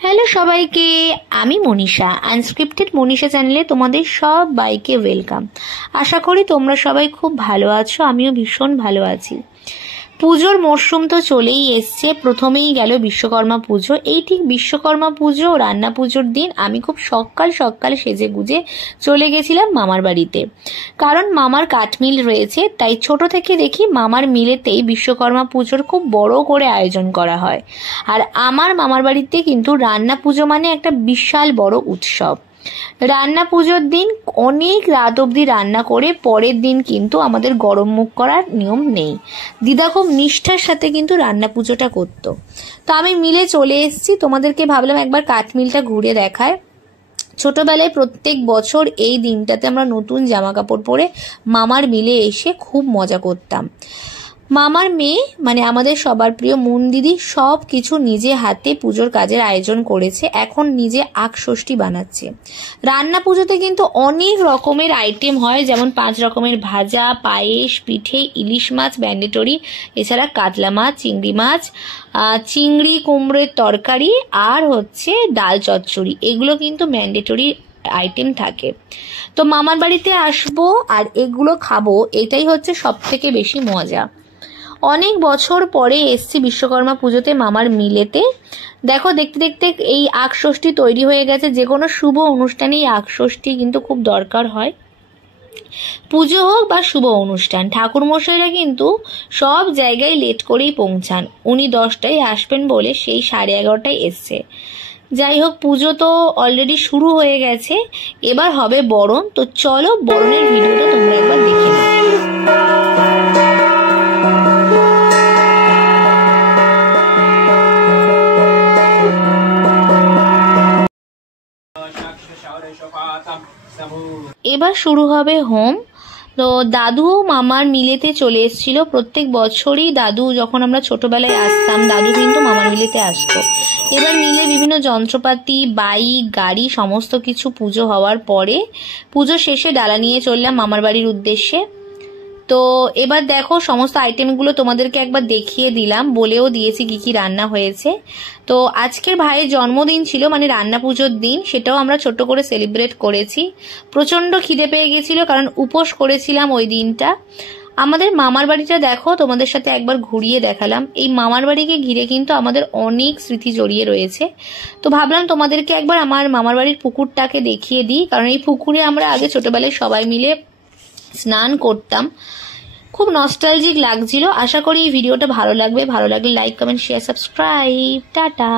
Hello সবাইকে, আমি Manisha. Unscripted Manisha চ্যানেলে তোমাদের সবাইকে ওয়েলকাম। আশা করি তোমরা সবাই খুব ভালো আছো, আমিও ভীষণ ভালো আছি। পুজোর মরশুম তো চলেই এসছে। প্রথমেই গেল বিশ্বকর্মা পুজো। এই ঠিক বিশ্বকর্মা পুজো ও রান্না পুজোর দিন আমি খুব সকাল সকাল সেজে গুজে চলে গেছিলাম মামার বাড়িতে, কারণ মামার কাঠমিল রয়েছে। তাই ছোট থেকে দেখি মামার মিলেতেই বিশ্বকর্মা পুজোর খুব বড় করে আয়োজন করা হয়। আর আমার মামার বাড়িতে কিন্তু রান্না পুজো মানে একটা বিশাল বড় উৎসব। রান্না পুজোর দিন অনেক রাত অবধি রান্না করে পরের দিন কিন্তু আমাদের গরম মুখ করার নিয়ম নেই। দিদা খুব নিষ্ঠার সাথে কিন্তু রান্না পুজোটা করতো। তো আমি মিলে চলে এসেছি, তোমাদেরকে ভাবলাম একবার কাঠমিলটা ঘুরে দেখায়। ছোটবেলায় প্রত্যেক বছর এই দিনটাতে আমরা নতুন জামা কাপড় পরে মামার মিলে এসে খুব মজা করতাম। মামার মেয়ে মানে আমাদের সবার প্রিয় মুন দিদি সব কিছু নিজে হাতে পুজোর কাজের আয়োজন করেছে। এখন নিজে আখষষ্ঠী বানাচ্ছে। রান্না পুজোতে কিন্তু অনেক রকমের আইটেম হয়, যেমন 5 রকমের ভাজা, পায়েস, পিঠে, ইলিশ মাছ ম্যান্ডেটরি, এছাড়া কাতলা মাছ, চিংড়ি মাছ, চিংড়ি কুমড়োর তরকারি আর হচ্ছে ডাল চচ্চড়ি, এগুলো কিন্তু ম্যান্ডেটরি আইটেম থাকে। তো মামার বাড়িতে আসবো আর এগুলো খাবো, এটাই হচ্ছে সব থেকে বেশি মজা। অনেক বছর পরে এসছি বিশ্বকর্মা পুজোতে মামার মিলেতে। দেখো দেখতে দেখতে এই আখষষ্ঠী তৈরি হয়ে গেছে। যে কোনো শুভ অনুষ্ঠানে এই আখষষ্ঠী কিন্তু খুব দরকার হয়। পুজো হোক বা শুভ অনুষ্ঠান, ঠাকুরমশাইরা কিন্তু সব জায়গায় লেট করেই পৌঁছান। উনি 10টায় আসবেন বলে সেই 11:30টায় এসছে। যাই হোক, পুজো তো অলরেডি শুরু হয়ে গেছে, এবার হবে বরণ। তো চলো বরণের ভিডিওটা তোমরা একবার দেখে নাও। এবার শুরু হবে হোম। তো দাদু মামার মিলেতে চলে এসেছিল। প্রত্যেক বছরই দাদু, যখন আমরা ছোটবেলায় আসতাম, দাদু কিন্তু মামার মিলেতে আসতো। এবার মিলে বিভিন্ন যন্ত্রপাতি, বাইক, গাড়ি সমস্ত কিছু পুজো হওয়ার পরে পুজো শেষে ডালা নিয়ে চললাম মামার বাড়ির উদ্দেশ্যে। তো এবার দেখো সমস্ত আইটেমগুলো তোমাদেরকে একবার দেখিয়ে দিলাম, বলেও দিয়েছি কি কি রান্না হয়েছে। তো আজকের ভাইয়ের জন্মদিন ছিল, মানে রান্না পুজোর দিন, সেটাও আমরা ছোট করে সেলিব্রেট করেছি। প্রচন্ড খিদে পেয়ে গেছিল, কারণ উপোস করেছিলাম ওই দিনটা। আমাদের মামার বাড়িটা দেখো, তোমাদের সাথে একবার ঘুরিয়ে দেখালাম। এই মামার বাড়িকে ঘিরে কিন্তু আমাদের অনেক স্মৃতি জড়িয়ে রয়েছে। তো ভাবলাম তোমাদেরকে একবার আমার মামার বাড়ির পুকুরটাকে দেখিয়ে দিই, কারণ এই পুকুরে আমরা আগে ছোটবেলায় সবাই মিলে স্নান করতাম। খুব নস্টালজিক লাগছিল। আশা করি এই ভিডিওটা ভালো লাগবে। ভালো লাগলে like, comment, share, subscribe. Tata.